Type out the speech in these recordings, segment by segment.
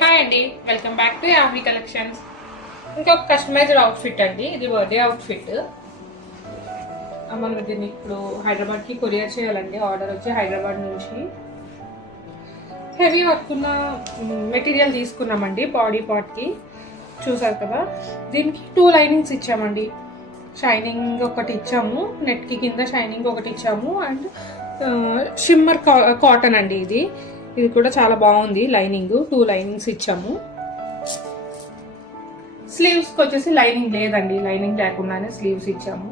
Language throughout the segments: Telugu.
హాయ్ అండి, వెల్కమ్ బ్యాక్ టు యావీ కలెక్షన్స్. ఇంకొక కస్టమైజ్డ్ అవుట్ఫిట్ అండి. ఇది బర్త్డే అవుట్ఫిట్. మనం దీన్ని ఇప్పుడు హైదరాబాద్కి కొరియర్ చేయాలండి. ఆర్డర్ వచ్చి హైదరాబాద్ నుంచి. హెవీ వర్క్ ఉన్న మెటీరియల్ తీసుకున్నామండి బాడీ పార్ట్కి. చూసారు కదా, దీనికి 2 లైనింగ్స్ ఇచ్చామండి. షైనింగ్ ఒకటి ఇచ్చాము, నెట్కి కింద షైనింగ్ ఒకటి ఇచ్చాము, అండ్ షిమ్మర్ కాటన్ అండి. ఇది కూడా చాలా బాగుంది. లైనింగ్ 2 లైనింగ్స్ ఇచ్చాము. స్లీవ్స్కి వచ్చేసి లైనింగ్ లేదండి, లైనింగ్ లేకుండానే స్లీవ్స్ ఇచ్చాము.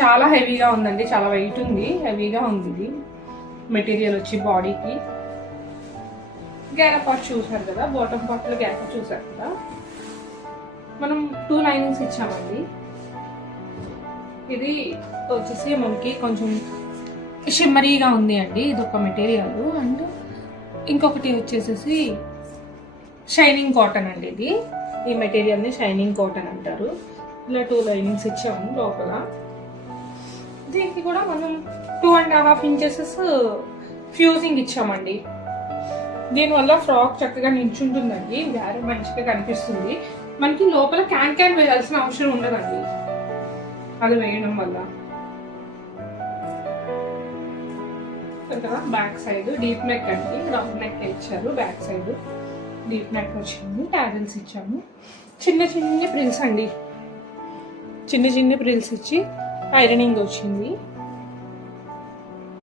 చాలా హెవీగా ఉందండి, చాలా వెయిట్ ఉంది, హెవీగా ఉంది. ఇది మెటీరియల్ వచ్చి బాడీకి. గ్యాప్ పార్ట్ చూసారు కదా, బాటమ్ పార్ట్లో గ్యాప్ చూసారు కదా. మనం 2 లైనింగ్స్ ఇచ్చామండి. ఇది వచ్చేసి మనకి కొంచెం షిమ్మరీగా ఉంది అండి. ఇది ఒక మెటీరియల్. అండ్ ఇంకొకటి వచ్చేసేసి షైనింగ్ కాటన్ అండి. ఈ మెటీరియల్ని షైనింగ్ కాటన్ అంటారు. ఇలా 2 లైనింగ్స్ ఇచ్చాము లోపల. దీనికి కూడా మనం 2.5 ఇంచెస్ ఫ్యూజింగ్ ఇచ్చామండి. దీనివల్ల ఫ్రాక్ చక్కగా నిల్చుంటుందండి, వేరే మంచిగా కనిపిస్తుంది. మనకి లోపల క్యాన్ వేయాల్సిన అవసరం ఉండదండి అది వేయడం వల్ల. బ్యాక్ సైడ్ డీప్ నెక్ అండి, రౌండ్ నెక్ ఇచ్చారు. బ్యాక్ సైడ్ డీప్ నెక్ వచ్చింది, టాజిల్స్ ఇచ్చాము. చిన్న ప్రిల్స్ అండి, చిన్న ప్రిల్స్ ఇచ్చి ఐరనింగ్ వచ్చింది.